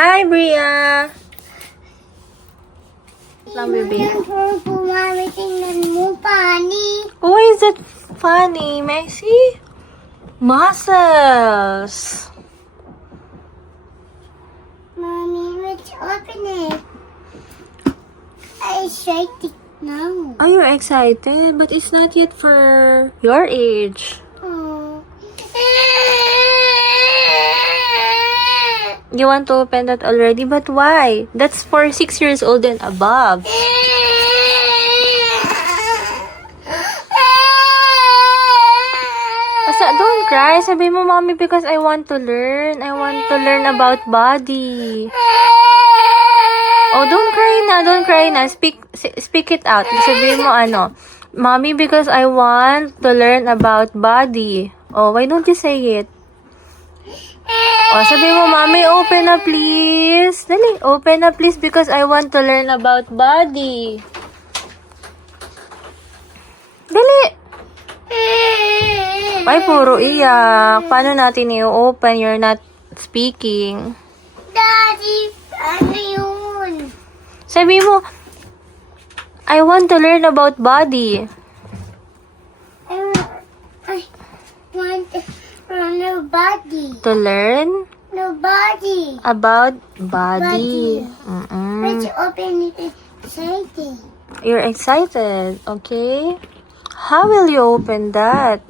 Hi, Bria! Lang, baby. Tingnan mo, Pani. Why is it funny? May I see? Muscles! Mommy, let's open it. I shake it now. Are you excited? But it's not yet for your age. Oh. You want to open that already? But why? That's for 6 years old and above. Asa, don't cry. Sabi mo, Mommy, because I want to learn. I want to learn about body. Oh, don't cry na. Don't cry na. Speak it out. Sabi mo, Mommy, because I want to learn about body. Oh, why don't you say it? Oh, sabi mo, Mommy, open na please. Dali, open na please because I want to learn about body. Dali. Ay, puro iyak. Paano natin i-open? You're not speaking. Daddy, ano yun? Sabi mo, I want to learn about body. I want nobody. To learn Nobody. about body. Let's open it. Exciting. You're excited, okay? How will you open that?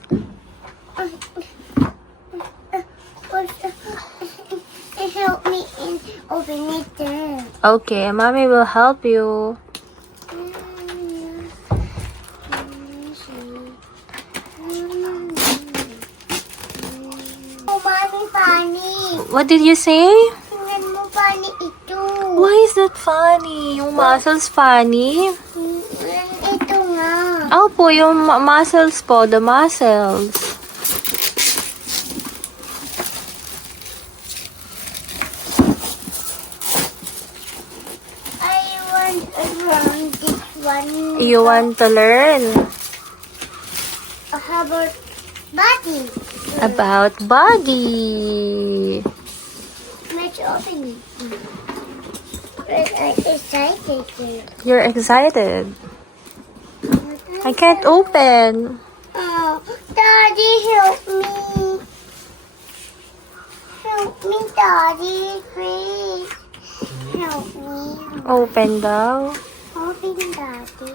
Help me in open it there. Okay, Mommy will help you. Oh, Mommy, Pani. What did you say? Tingnan mo, Pani, ito. Why is that funny? Yung muscles funny? Ito nga. Opo, yung muscles po, the muscles. I want around this one. You want to learn How about body? about body. Let's open it. I'm excited. You're excited. I can't open. Oh, Daddy, help me. Help me, Daddy, please. Help me. Open daw. Open, Daddy.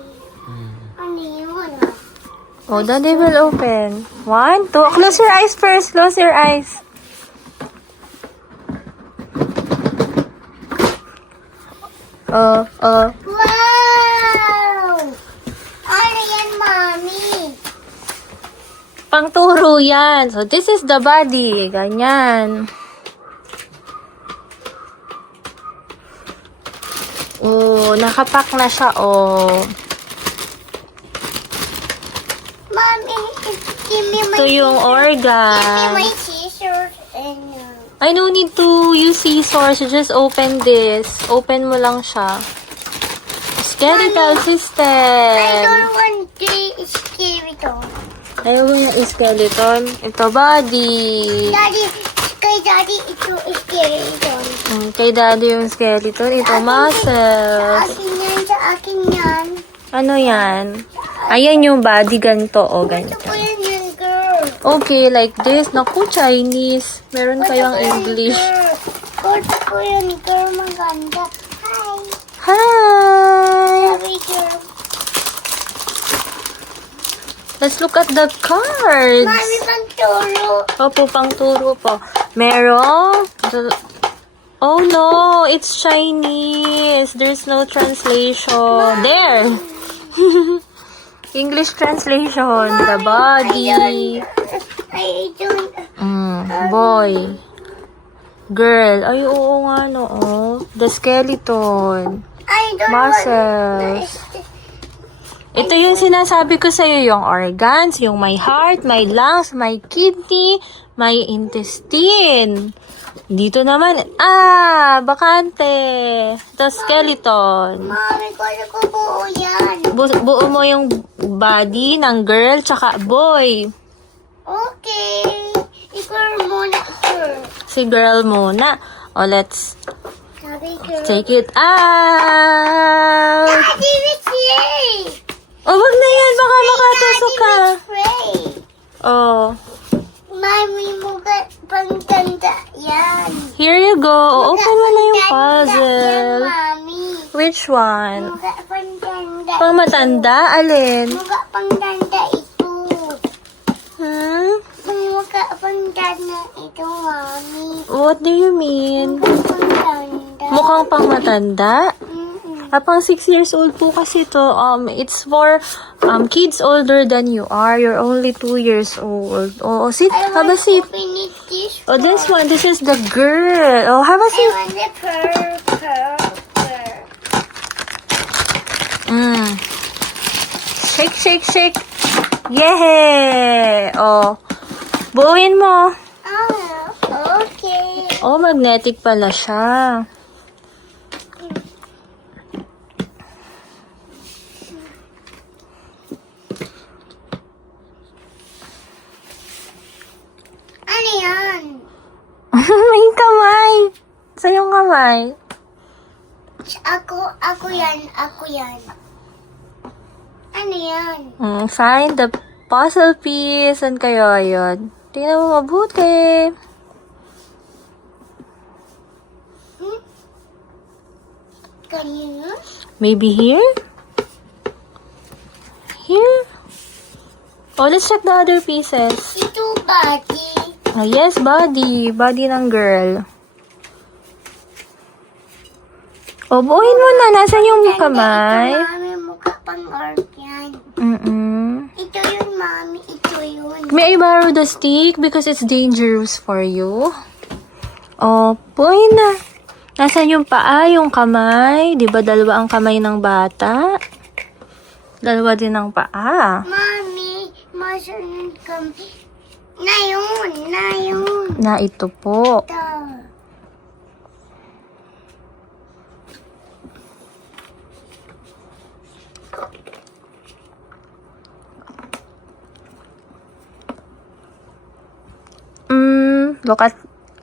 Ano yun? Oh, Daddy will open. 1, 2. Close your eyes first. Close your eyes. Wow! Ano yan, Mommy? Pangturo yan. So, this is the body. Ganyan. Oh, nakapak na siya, oh. Mommy, give me my Ito yung Give me organ. my scissors and I no need to use scissors. You just open this. Open mo lang siya. Skeletal I system. don't want the skeleton. Ayaw mo yung skeleton. Ito, body. Daddy, kay Daddy, ito skeleton. Kay Daddy yung skeleton. Ito, Sa muscles. akin yan, sa akin yan. Ano yan? Ayan yung body. Ganito, o. Ito Ganito. po yan yung girl. Okay, like this. Naku, Chinese. Meron Ito kayong po yan, English. girl. Ito po yan, girl. Maganda. Hi. Hi! Sabi, girl. Let's look at the cards. Mami, pagturo. Opo, pang turo po. Meron. Oh no, it's Chinese. There's no translation. There. English translation. The body. I don't. Boy. Girl. Ay, oo nga no. Oh. The skeleton. I don't Muscles. Ito yung sinasabi ko sa'yo, yung organs, yung may heart, may lungs, may kidney, may intestine. Dito naman, bakante. Ito, skeleton. Mami, kala ko buo yan. Buo mo yung body ng girl tsaka boy. Okay. Ikaw muna, sir. Si girl muna. O, let's Sabi girl. Take it out! Daddy, it's here. Oh, wag na yan. Baka makatusok ka. Pray. Oh. Mami, muga pangtanda yan. Here you go. Open mo na yung puzzle. Mami. Which one? Muga pangtanda. Pang matanda? Alin? Muga pangtanda ito. Hmm? Muga pangtanda ito, Mami. What do you mean? Muga pangtanda. Mukhang pang matanda? Pang 6 years old po kasi to. It's for kids older than you are. You're only 2 years old. Oh, sit. Have a seat. Open it this Oh, this one. This is the girl. Oh, have a I seat. want the purple. Shake, shake, shake. Yeah. Oh. Buuin mo. Oh, okay. Oh, magnetic pala siya. Ano yan? May kamay. Sa yung kamay. Ako yan. Ano yan? Find the puzzle piece. Saan kayo yun? Tingnan mo mabuti. Kanina? Maybe here? Here? Oh, let's check the other pieces. Ito, body. Ah, yes, body. Body ng girl. Oh, buuin mo na. Nasaan yung kamay? Ito, Mami, mukha pang orc yan. Ito yun, Mami. Ito yun. May I borrow the stick because it's dangerous for you? Oh, buuin na. Nasaan yung paa, yung kamay? Di ba dalawa ang kamay ng bata? Dalawa din ang paa. Mami, masunod kami. Na yun. Na ito po. Ito.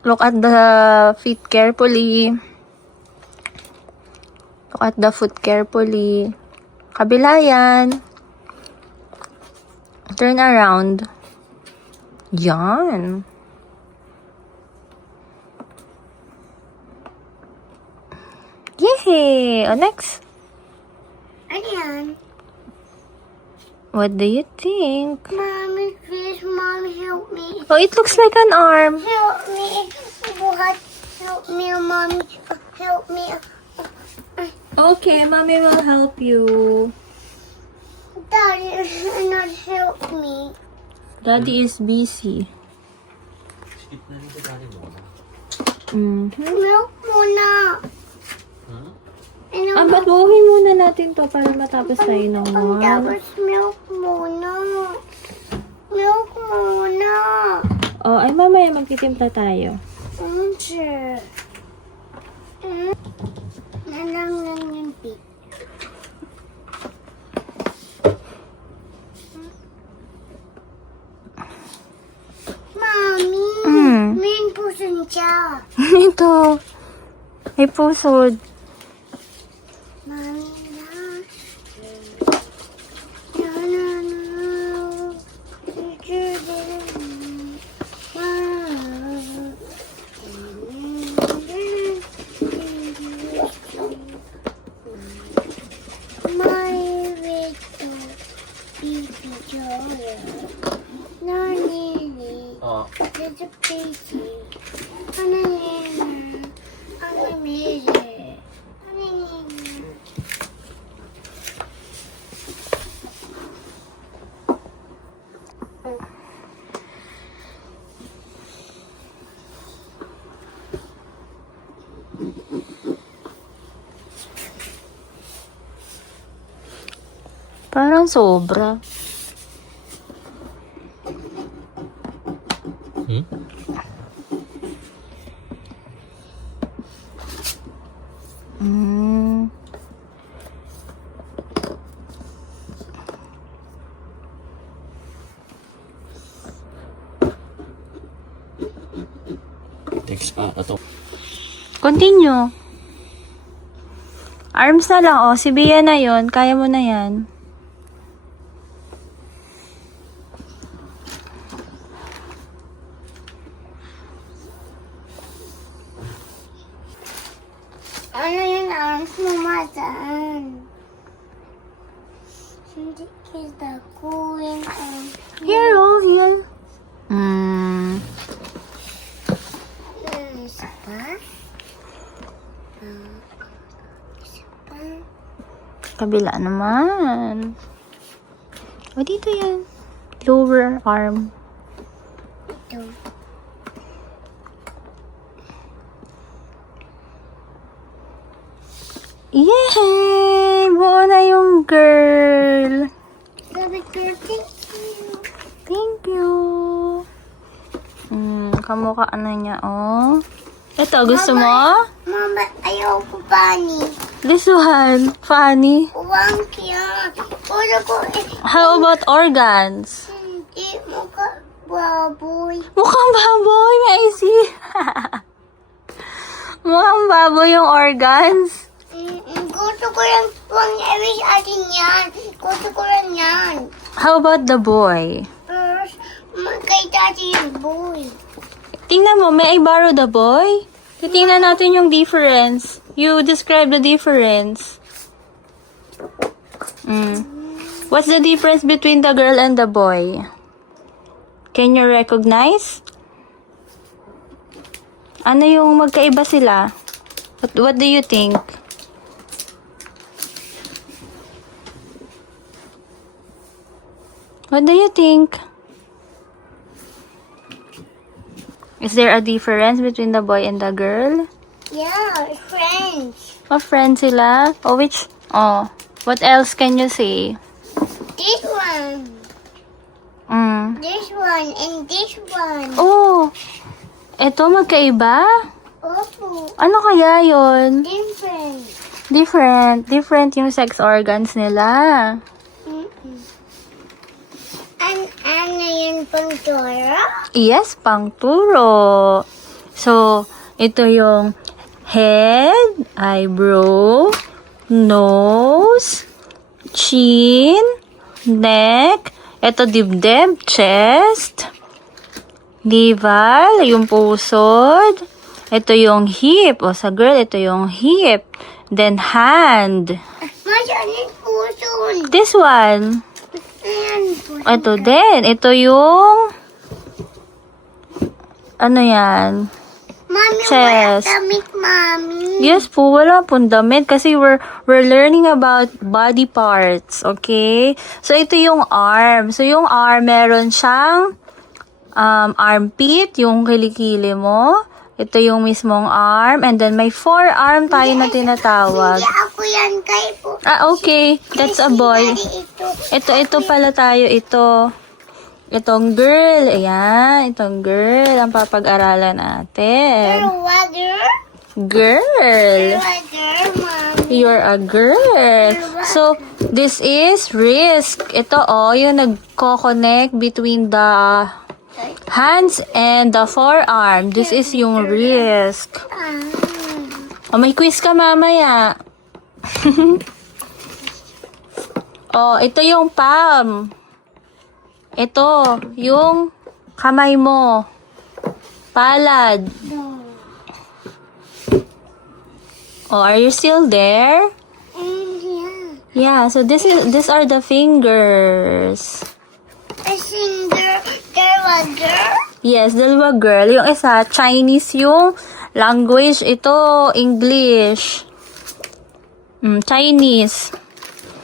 Look at the feet carefully. Look at the foot carefully. Kabila yan. Turn around. Yan. Yay! Oh, next. Ano yan? What do you think? Mommy, please, Mommy, help me. Oh, it looks like an arm. Help me. Buhat. Help me, Mommy. Help me. Okay, mommy will help you. Daddy, not help me. Daddy is busy. Milk muna. Ano Ba't buuhin muna natin to para matapos tayo ng Ang one? tapos milk muna. Milk muna. Oh, ay mamaya magtitimpla tayo. Sure. Nalang lang yung pig. Mami, may puso siya. Ito. May pusod. Mami na. Na. My little baby Joya. Nanini. There's a baby. Ananina. Ananina. Ananina. Parang sobra. Text, ito. Continue. Arms na lang, oh. Si Bia na yon. Kaya mo na yan. Ano yung arms mo, Masan? Hindi kita kuhin ang... Here, oh, here. Isa pa? Isa pa? Kabila naman. O, dito yan. Lower arm. Ito. Yay! Buo na yung girl. Sabi ko, thank you. Thank you. Kamukha na niya, oh. Ito, gusto mo? Mama, ayaw ko bunny. This one, funny. Uwang kya. Puro ko How about organs? hindi mo ka baboy. Mukhang baboy, Maisy. Mukhang baboy yung organs. Gusto ko lang uwang wish atin yan. Gusto ko lang yan. How about the boy? First, kay daddy yung boy. Tingnan mo, may I borrow the boy? Titingnan natin yung difference. You describe the difference. What's the difference between the girl and the boy? Can you recognize? Ano yung magkaiba sila? What do you think? What do you think? Is there a difference between the boy and the girl? Yeah, friends. Oh, friends sila? Oh, which? Oh, what else can you say? This one. This one and this one. Oh, eto magkaiba? Opo. Ano kaya yon? Different. Different yung sex organs nila. Ano yun pang Dora? Yes, pangturo. So, ito yung head, eyebrow, nose, chin, neck, ito dibdib, chest, liver, yung pusod, ito yung hip, o sa girl, ito yung hip, then hand. Masaan yung puso? This one, Ayan po. ito din, ito yung, ano yan? Mami, Chest. wala damit, Mami. Yes po, wala pong damit kasi we're learning about body parts, okay? So, ito yung arm. So, yung arm, meron siyang armpit, yung kilikili mo. Ito yung mismong arm. And then, may forearm tayo na tinatawag. Hindi ako yan kay po. Ah, okay. That's a boy. Ito pala tayo, ito. Itong girl. Ayan, itong girl. Ang papag-aralan natin. Pero water? Girl. Water, Mami. You're a girl. So, this is wrist. Ito, yung nagko-connect between the hands and the forearm. This is yung wrist. Oh, may quiz ka mamaya. Ito yung palm. Ito, yung kamay mo. Palad. Are you still there? Yeah, so these are the fingers. A singer, there was girl. Yes, dalawa girl. Yung isa, Chinese yung language. Ito, English. Chinese.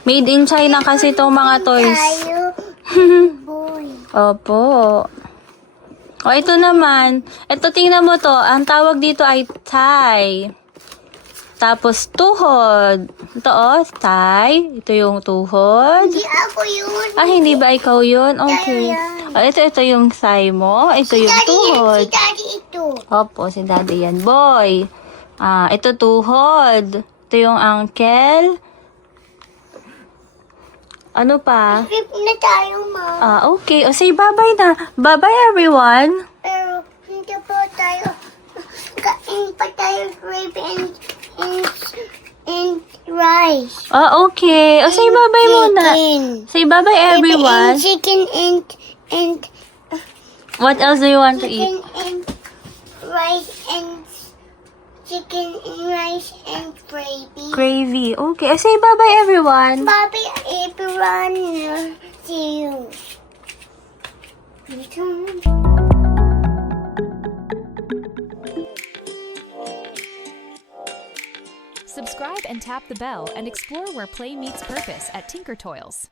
Made in China kasi itong mga toys. Tayo, boy. Opo. Ito naman. Ito, tingnan mo to. Ang tawag dito ay thigh. Tapos, tuhod. Ito, thigh. Ito yung tuhod. Hindi ako yun. Hindi ba ikaw yun? Okay. Ito yung thigh mo. Ito yung tuhod. Si daddy ito. Opo, si daddy yan. Boy. Ito tuhod. Ito yung ankle. Ano pa? Trip na tayo, Ma. Okay. Say bye-bye na. Bye-bye, everyone. Pero hindi po tayo. Kain pa tayo trip and rice. Oh, okay. O, say bye-bye muna. Chicken. Say bye-bye, everyone. And chicken and What else do you want to eat? chicken and rice and chicken and rice and gravy. Gravy. Okay. Say bye-bye, everyone. Bobby, everyone, see you. Subscribe and tap the bell and explore where play meets purpose at Tinker Toys.